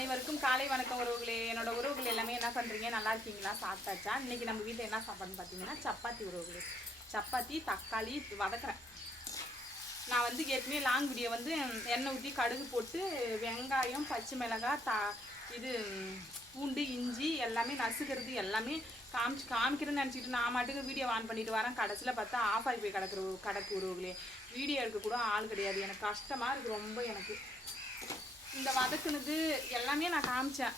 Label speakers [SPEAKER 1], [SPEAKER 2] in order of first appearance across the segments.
[SPEAKER 1] அனைவருக்கும் காலை வணக்கம் உறவுகளே. என்னோட உறவுகள் எல்லாமே என்ன பண்ணுறீங்க நல்லா இருக்கீங்களா? சாப்பிட்டாச்சா? இன்னைக்கு நம்ம வீட்டில் என்ன சாப்பாடுன்னு பார்த்தீங்கன்னா சப்பாத்தி உறவுகளே. சப்பாத்தி தக்காளி வதக்குறேன். நான் வந்து ஏற்கனவே லாங் வீடியோ வந்து எண்ணெய் ஊற்றி கடுகு போட்டு வெங்காயம் பச்சை மிளகாய் தா இது பூண்டு இஞ்சி எல்லாமே நசுக்கிறது எல்லாமே காமிச்சு காமிக்கிறேன்னு நினச்சிட்டு நான் மாட்டுக்கு வீடியோ ஆன் பண்ணிட்டு வரேன். கடைசியில் பார்த்தா ஆஃப் ஆகி போய் கிடக்குற கிடக்கு உறவுகளே. வீடியோ எடுக்க கூட ஆள் கிடையாது. எனக்கு கஷ்டமாக இருக்குது ரொம்ப எனக்கு. இந்த வதக்குனது எல்லாமே நான் காமிச்சேன்.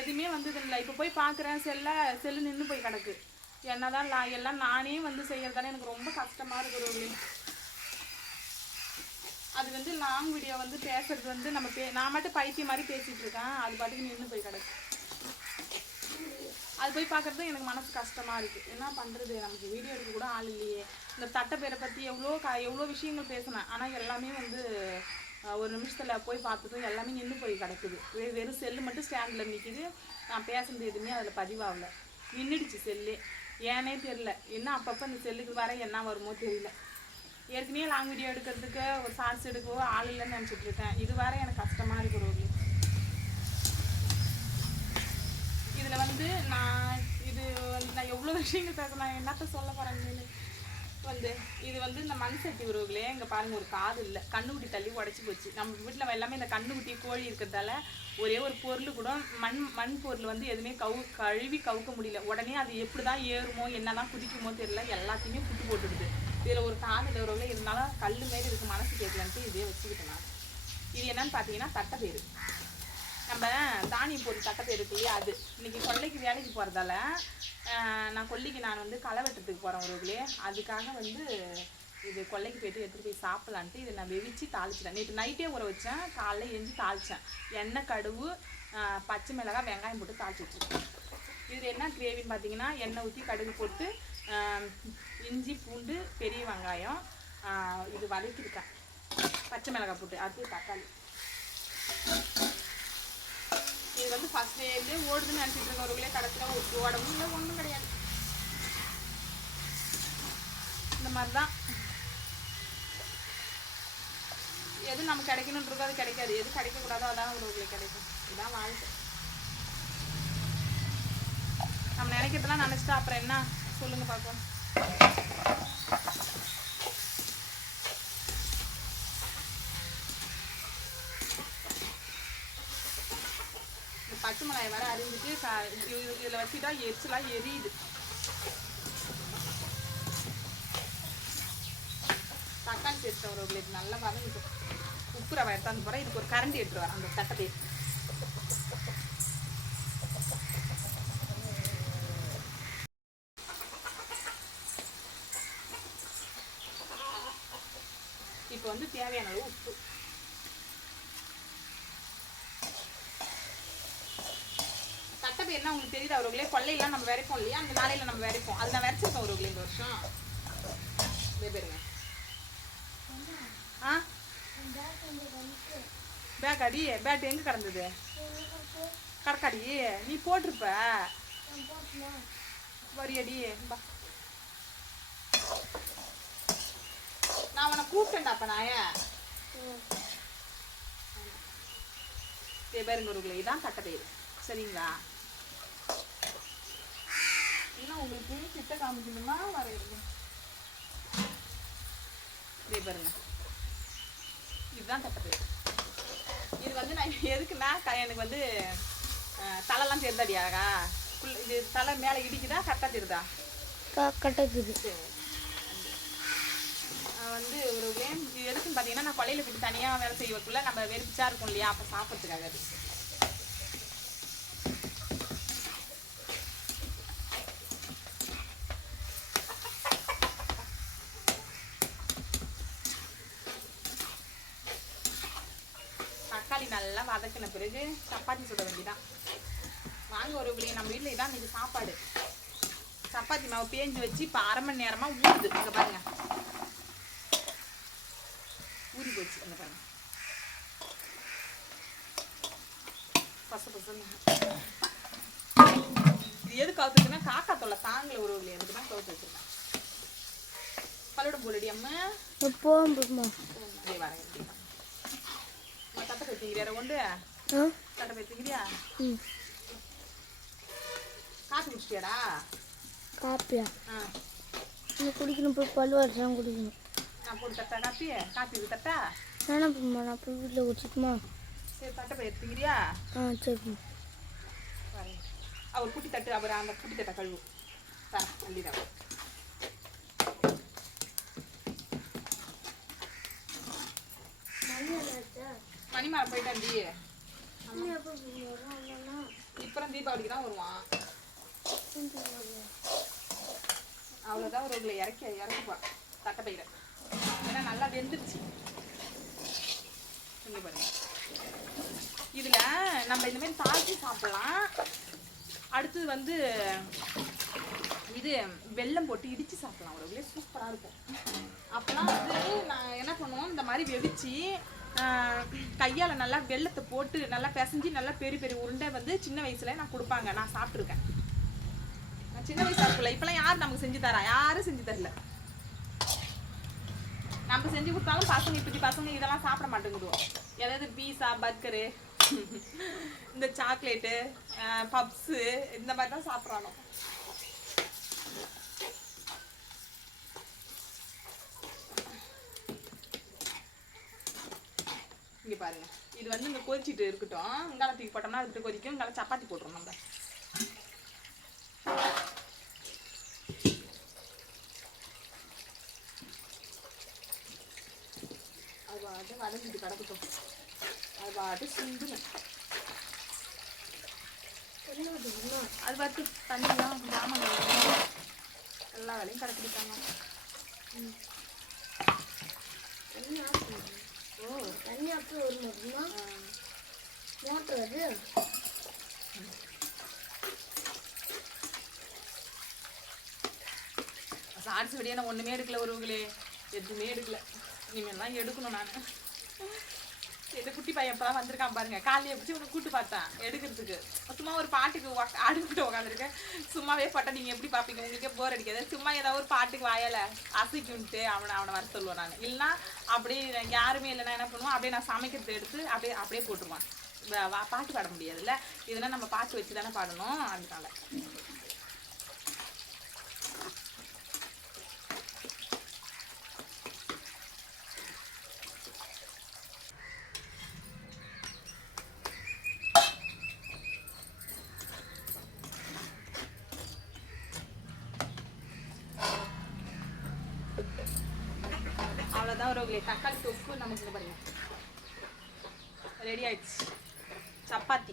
[SPEAKER 1] எதுவுமே வந்தது இல்லை இப்போ போய் பார்க்குறேன் செல்ல செல்லு நின்று போய் கிடக்கு. என்ன தான் நான் எல்லாம் நானே வந்து செய்யறதால எனக்கு ரொம்ப கஷ்டமாக இருக்குது அது வந்து லாங் வீடியோ வந்து பேசுறது வந்து நம்ம பே நான் மட்டும் பைத்தியம் மாதிரி பேசிகிட்டு இருக்கேன். அது பாட்டுக்கு நின்று போய் கிடக்கு. அது போய் பார்க்குறது எனக்கு மனசு கஷ்டமாக இருக்குது என்ன பண்ணுறது நமக்கு வீடியோ எடுக்க கூட ஆள் இல்லையே. இந்த தட்டைப்பேரை பற்றி எவ்வளோ க எவ்வளோ விஷயங்கள் பேசினேன். ஆனால் எல்லாமே வந்து ஒரு நிமிஷத்தில் போய் பார்த்ததும் எல்லாமே நின்று போய் கிடக்குது. வெறும் செல்லு மட்டும் ஸ்டாண்டில் நிற்கிது நான் பேசுனது எதுவுமே அதில் பதிவாகல. நின்றுடுச்சு செல்லு. ஏனே தெரில என்ன அப்பப்போ இந்த செல்லுக்கு வர என்ன வருமோ தெரியல. ஏற்கனவே லாங் வீடியோ எடுக்கிறதுக்கு ஒரு ஷார்ட்ஸ் எடுக்கவோ ஆள் இல்லைன்னு நினச்சிட்டு இருக்கேன். இது வேற எனக்கு கஷ்டமாக இருக்கு ரோகி இதில் வந்து நான் இது நான் எவ்வளோ விஷயங்கள் பேசலாம் என்னத்த சொல்ல போகிறேன்னு வந்து இது வந்து இந்த மண் சட்டி உறவுகளே இங்கே பாருங்கள் ஒரு காது இல்லை. கண்ணுக்குட்டி தள்ளி உடச்சி போச்சு. நம்ம வீட்டில் எல்லாமே இந்த கண்ணுக்குட்டி கோழி இருக்கிறதால ஒரே ஒரு பொருள் கூட மண் மண் பொருள் வந்து எதுவுமே கவு கழுவி கவுக்க முடியல. உடனே அது எப்படி தான் ஏறுமோ என்னதான் குதிக்குமோ தெரியல எல்லாத்தையுமே புட்டு போட்டுடுது. இதில் ஒரு காது உறவுல இருந்தாலும் கல் மாரி இருக்கு மனசு கேட்கலான்ட்டு இதே வச்சுக்கிட்டேன் இது என்னன்னு பார்த்தீங்கன்னா தட்டை பேர். நம்ம தானியம் போட்டு தட்டைப்பயிறு இருக்கு இல்லையா அது. இன்னைக்கு கொல்லைக்கு வேலைக்கு போகிறதால நான் கொல்லைக்கு நான் வந்து களை வெட்டுறதுக்கு போகிறேன் ஒருவர்களே அதுக்காக வந்து இது கொல்லைக்கு போயிட்டு எடுத்துகிட்டு போய் சாப்பிட்லான்ட்டு இதை நான் வெவிச்சு தாளிச்சிட்டேன். நேற்று நைட்டே ஊற வச்சேன். காலைல எரிஞ்சு தாளித்தேன் எண்ணெய் கடுகு பச்சை மிளகாய் வெங்காயம் போட்டு தாளிச்சு வச்சுருக்கேன். இது என்ன கிரேவின்னு பார்த்தீங்கன்னா எண்ணெய் ஊற்றி கடுகு போட்டு இஞ்சி பூண்டு பெரிய வெங்காயம் இது வதக்கியிருக்கேன். பச்சை மிளகாய் போட்டு அது தக்காளி. இது வந்து ஃபர்ஸ்ட் டேலேயே ஓடுதுன்னு நினச்சிட்டு இருக்கவர்களே கடைசியில் ஓடவும் இல்லை ஒன்றும் கிடையாது. இந்த மாதிரி தான் எது நமக்கு கிடைக்கணும்னு இருக்கோ அது கிடைக்காது. எது கிடைக்கக்கூடாதோ அதான் உறவுகளுக்கு கிடைக்கும். இதுதான் வாழ்க்கை. நம்ம நினைக்கிறதெல்லாம் நினச்சிட்டா அப்புறம் என்ன? சொல்லுங்க பார்ப்போம் இந்த பச்சை மிளகாய் வர அறிஞ்சிட்டு இதில் இதுல வச்சுட்டா எரிச்சலா எரியுது. தக்காளி சேர்த்த ஒரு உங்களுக்கு நல்லா வதங்கிட்டு. உப்பு ரவை எடுத்தாந்து போகிறேன் இதுக்கு ஒரு கரண்டி எடுத்துட்டு வரேன். அந்த தட்டத்தை இப்போ வந்து தேவையான அளவு உப்பு தட்டைப்பயிர்னா உங்களுக்கு தெரியுது அவர்களே கொள்ளையெல்லாம் நம்ம விரைப்போம் இல்லையா? அந்த நாளையில நம்ம விரைப்போம் அது நான் விரைச்சிருக்கேன் அவர்களே இந்த வருஷம். இதே பேருங்க. ஆ? பேக் அடி. பேட் எங்க கிடந்தது? கடக்காடி நீ போட்டிருப்ப? வரியடி பா. நான் உன்னை கூப்பிட்டேன்டா அப்ப நாய. இதே பாருங்க இதான் இதான் தட்டைப்பயிர் சரிங்களா? இன்னும் உங்களுக்கு கிட்ட காமிக்கணுமா? வரையிறது இதே பாருங்க. இதுதான் தட்டைப்பயிர் இது வந்து நான் எதுக்குன்னா எனக்கு வந்து தலைலாம் தெரிதாடி அழகா? இது தலை மேலே இடிக்குதா கரெக்டாக தெரியுதா.
[SPEAKER 2] கட்டக்குது
[SPEAKER 1] சரி. அஹ் வந்து ஒரு வேம் இது எதுக்குன்னு பார்த்தீங்கன்னா நான் கொலையில் போட்டு தனியாக வேலை செய்யக்குள்ள நம்ம வெறுப்பிச்சா இருக்கும் இல்லையா? அப்போ சாப்பிட்றதுக்காக அது தக்காளி நல்லா வதக்கின பிறகு சப்பாத்தி சுட வேண்டியதான் வாங்க ஒரு விளைய நம்ம வீட்டில் இதான் இன்னைக்கு சாப்பாடு. சப்பாத்தி மாவு பேஞ்சு வச்சு இப்போ அரை மணி நேரமா ஊறுது. இங்க பாருங்க. ஊறி போச்சு. இங்க பாருங்க. பச பசன்னு. இது எது கவுத்துக்குன்னா காக்கா தொல்லை. தாங்கல ஒரு வழி அதுக்கு தான் கவுத்து வச்சிருக்கேன். பல்லோட போலடி அம்மா. அதே வரேன்
[SPEAKER 2] ஆ
[SPEAKER 1] தட்டை பேத்துக்கிறியா
[SPEAKER 2] ம்
[SPEAKER 1] காசு குடிச்சிட்டியாடா
[SPEAKER 2] காப்பியா இன்னும் குடிக்கணும் போய் பல் வருஷம் குடிக்கணும்
[SPEAKER 1] நான் போட்டு தட்டா காப்பி காப்பி தட்டா
[SPEAKER 2] வேணாம் போம்மா நான் போய் வீட்டில் குடிச்சிக்குமா
[SPEAKER 1] சரி தட்டை போய் எடுத்துக்கிறியா
[SPEAKER 2] ஆ
[SPEAKER 1] பாருங்க அவர் குட்டி தட்டு அவர் அந்த குட்டி தட்டை கழுவு தர அள்ளி தர மணிமலை போயிட்டாண்டி இப்பறம் தீபாவளிக்கு தான் வருவான். அவ்வளோதான் ரோட்ல இறக்கி இறக்குப்பா தட்டை பயிர ஏன்னா நல்லா வெந்துருச்சு. இங்க பாருங்க இதுல நம்ம இந்த மாதிரி தாளிச்சு சாப்பிடலாம். அடுத்தது வந்து இது வெல்லம் போட்டு இடிச்சு சாப்பிடலாம். ஒரு சூப்பரா இருக்கும். அப்பெல்லாம் வந்து நான் என்ன பண்ணுவோம் இந்த மாதிரி வெடிச்சு கையால் நல்லா வெல்லத்தை போட்டு நல்லா பிசைஞ்சு நல்லா பெரிய பெரிய உருண்டை வந்து சின்ன வயசில் நான் கொடுப்பாங்க. நான் சாப்பிட்ருக்கேன் நான் சின்ன வயசாக இருக்குல்ல இப்போலாம் யார் நமக்கு செஞ்சு தரா? யாரும் செஞ்சு தரல. நம்ம செஞ்சு கொடுத்தாலும் பசங்க இப்படி பசங்க இதெல்லாம் சாப்பிட மாட்டேங்குதுவோம் ஏதாவது பீஸா பர்கரு இந்த சாக்லேட்டு பப்ஸு இந்த மாதிரி தான் சாப்பிட்றானோ. இங்கே பாருங்கள் இது வந்து இங்கே கொதிச்சிட்டு இருக்கட்டும். இங்கால தூக்கி போட்டோம்னா அதுக்கிட்ட கொதிக்கும். இங்கால சப்பாத்தி போட்டுரும் நம்ம. அது பாட்டு வதங்கிட்டு கிடக்கட்டும். அது பாட்டு சிந்துங்க. அது பார்த்து தண்ணியெல்லாம் ஜாமான் எல்லா வேலையும் கடைப்பிடிப்பாங்க என்ன?
[SPEAKER 2] தண்ணி அப்போ ஒரு மட்டுமா
[SPEAKER 1] ஆ.
[SPEAKER 2] மோட்டர் அது.
[SPEAKER 1] ஷார்ட்ஸ் வீடியோ நான் ஒன்றுமே எடுக்கல ஒருவங்களே எதுவுமே எடுக்கல. இனிமேல் எடுக்கணும் நான். இந்த குட்டி பையன் இப்பதான் வந்திருக்கான் பாருங்க. காலையை பிடிச்சி உனக்கு கூட்டு பார்த்தேன் எடுக்கிறதுக்கு. சும்மா ஒரு பாட்டுக்கு உக்கா- ஆடிக்கிட்டு உட்காந்துருக்கேன் சும்மாவே போட்டா நீங்க எப்படி பார்ப்பீங்க? உங்களுக்கே போர் அடிக்காது. சும்மா ஏதாவது ஒரு பாட்டுக்கு வாயால அசைக்குன்ட்டு அவனை அவனை வர சொல்லுவேன் நான். இல்லைன்னா அப்படியே யாருமே இல்லைன்னா என்ன பண்ணுவோம் அப்படியே நான் சமைக்கிறது எடுத்து அப்படியே அப்படியே போட்டுருவான். வா- பாட்டு பாட முடியாதுல்ல? இதெல்லாம் நம்ம பாட்டு வச்சு தானே பாடணும். அதனால அவ்வளோதான் ஒரு தக்காளி தொக்கு நமக்கு இங்க பாருங்க ரெடி ஆயிடுச்சு சப்பாத்தி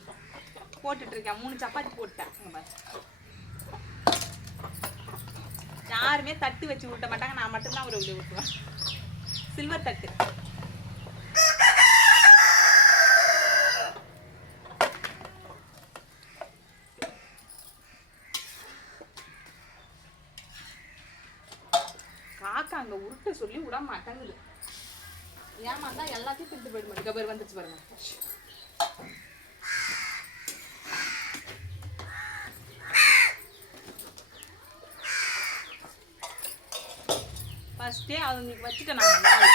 [SPEAKER 1] போட்டுட்டு இருக்கேன் மூணு சப்பாத்தி போட்டேன் யாருமே தட்டு வச்சு ஊட்ட மாட்டாங்க. நான் மட்டும்தான் ஒரு இப்படி ஊட்டுவேன். சில்வர் தட்டு. காக்கா அங்க உருட்ட சொல்லி விட மாட்டேங்குது. ஏமாந்தா எல்லாத்தையும் திட்டு போயிட மாட்டேங்க பேர் வந்துச்சு பாருங்க. ஃபஸ்ட்டே அவங்களுக்கு வச்சுட்டேன் நான் நாலு.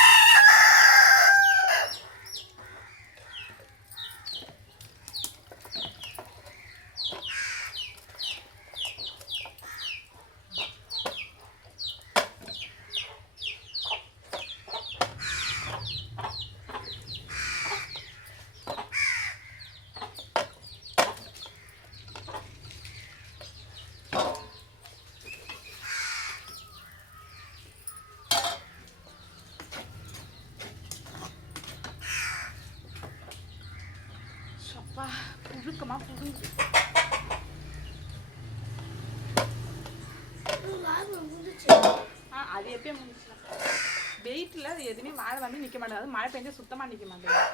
[SPEAKER 1] அப்பா புழுக்கமா புழுங்கு ஆ அது எப்பயே முடிச்சுலாம் வெயிட்டில் அது எதுவுமே வாழை வந்து நிற்க மாட்டேங்குது. மழை பெஞ்சா சுத்தமாக நிற்க மாட்டேங்குது.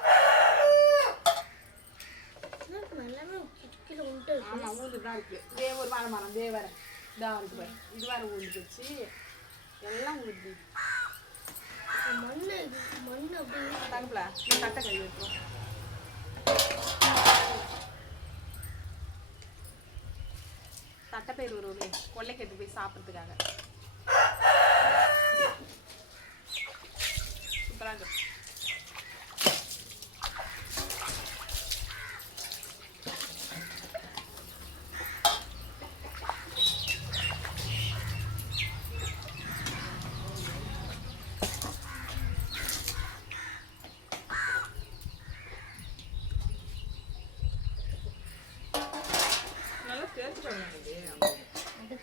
[SPEAKER 2] கிட்ட
[SPEAKER 1] ஆமாம் ஊந்து தான் இருக்கு. இதே ஒரு வாழை மரம் இதே வேற. இதாக இருக்கு பாரு. இது வேற எல்லாம் ஊது
[SPEAKER 2] மண் மண் அப்படியே
[SPEAKER 1] தங்கப்பில நீ தட்டை கழுவி வைக்கிறோம் தட்டைப்பயிர் ஒரு ஒரு எடுத்து போய் சாப்பிட்றதுக்காக சூப்பராக இருக்கு
[SPEAKER 2] தேய்ச்சாங்க
[SPEAKER 1] சரி உட்காந்து தின்னு. உட்காந்து சாப்பிடு. ஒரு சப்பாத்தி இல்லையா ஒரு சப்பாத்தி இல்லையா சரி நான் தின்னுட்டு வா சுட்டு ஆனால் நீ சுட்டு பார்த்து மாமனை பிடிச்சி வாங்க ஒரு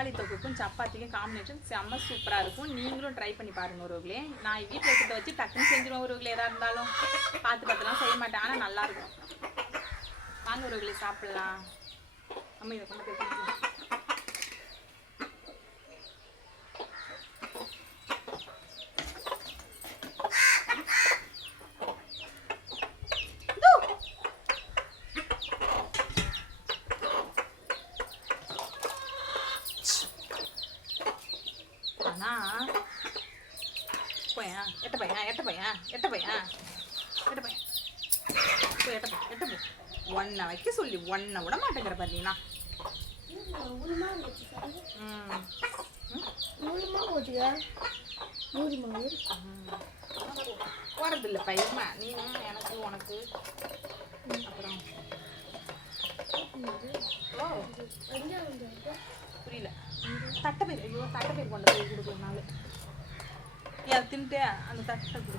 [SPEAKER 1] தக்காளி தொக்குக்கும் சப்பாத்திக்கும் காம்பினேஷன் செம்ம சூப்பராக இருக்கும். நீங்களும் ட்ரை பண்ணி பாருங்க ஒருவர்களே நான் வீட்டில் இருக்கிறத வச்சு டக்குன்னு செஞ்சிருவேன் ஒருவர்களே எதாக இருந்தாலும். பார்த்து பார்த்துலாம் செய்ய மாட்டேன். ஆனால் நல்லா இருக்கும். வாங்க ஒருவர்களே சாப்பிட்லாம். அம்மா இதை கொண்டு போய் கொடுத்து. இதோ. ஆனா போயா எட்ட பையன் எட்ட பையன் எட்ட பையன் எட்ட பையன் போய் எட்ட போ எட்ட போ ஒன்றை வைக்க சொல்லி ஒன்றை விட மாட்டேங்கிற பார்த்தீங்கன்னா
[SPEAKER 2] நூறு
[SPEAKER 1] ம். பையமா நீனும் எனக்கு உனக்கு. அப்புறம். புரியல. தட்டை பேர் ஐயோ தட்டை பேர் கொண்டு போய் கொடுக்குறதுனால நீ அதை தின்ட்டு அந்த தட்டை கொடு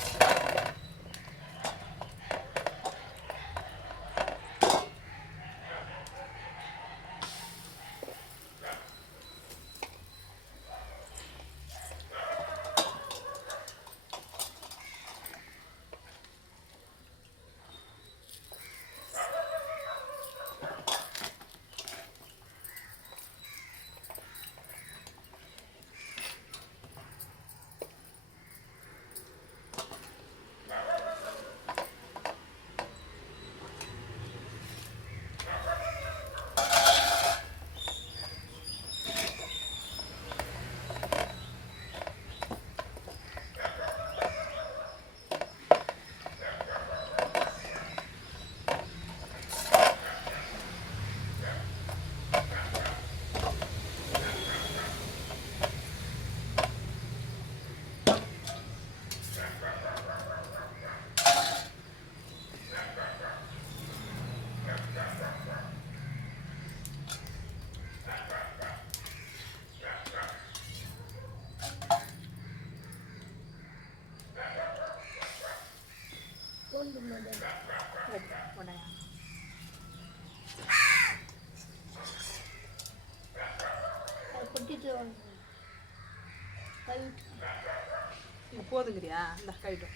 [SPEAKER 1] போதுங்கிறியா? இந்த கைட்டு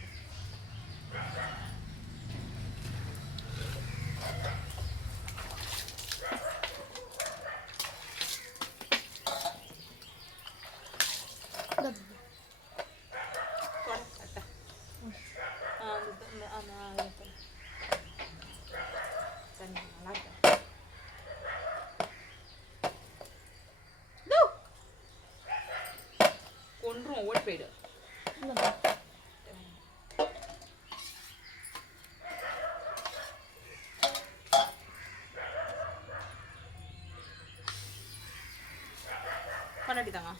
[SPEAKER 1] கொன்றும் ஓட்டு போயிடும் か
[SPEAKER 2] なりだ
[SPEAKER 1] な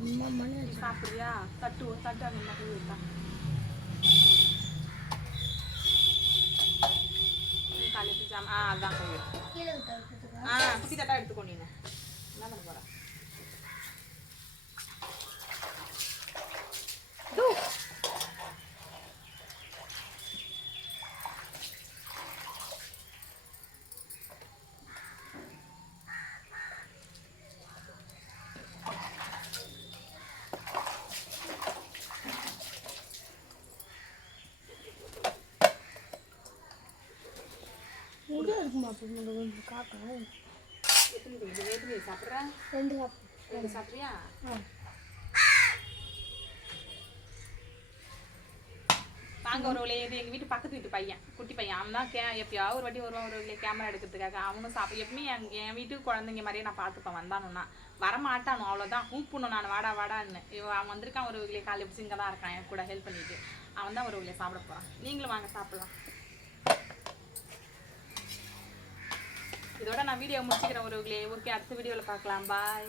[SPEAKER 1] சாப்பிடுறியா? தட்டு ஒரு தட்டு மாதிரி இருக்கா காலைக்கு ஜாம் ஆ அதான் ஆ குட்டி தட்டா எடுத்துக்கோ நீங்க என்ன பண்ண போற
[SPEAKER 2] எங்கே இருக்குமா? அப்போ
[SPEAKER 1] நம்ம
[SPEAKER 2] ரெண்டு சாப்பிடு
[SPEAKER 1] ரெண்டு சாப்பிட்றியா வாங்க ஒரு இது எங்கள் வீட்டு பக்கத்து வீட்டு பையன் குட்டி பையன். அவன் தான் கே எப்பயாவது ஒரு வாட்டி வருவான் ஒரு கேமரா எடுக்கிறதுக்காக. அவனும் சாப்பிட எப்பவுமே என் என் வீட்டுக்கு குழந்தைங்க மாதிரியே நான் பார்த்துப்பேன். வந்தானுன்னா. வரமாட்டானு அவ்வளோதான் கூப்பிடணும் நான் வாடா வாடான்னு. இவன் அவன் வந்திருக்கான் ஒரு விலை காலை பிடிச்சி இங்கே தான் இருக்கான் என் கூட ஹெல்ப் பண்ணிட்டு. அவன் தான் ஒரு சாப்பிட போகிறான் நீங்களும் வாங்க சாப்பிடலாம். இதோட நான் வீடியோ முடிச்சுக்கிறேன் ஒரு ஓகே அடுத்த வீடியோவில் பார்க்கலாம். பாய்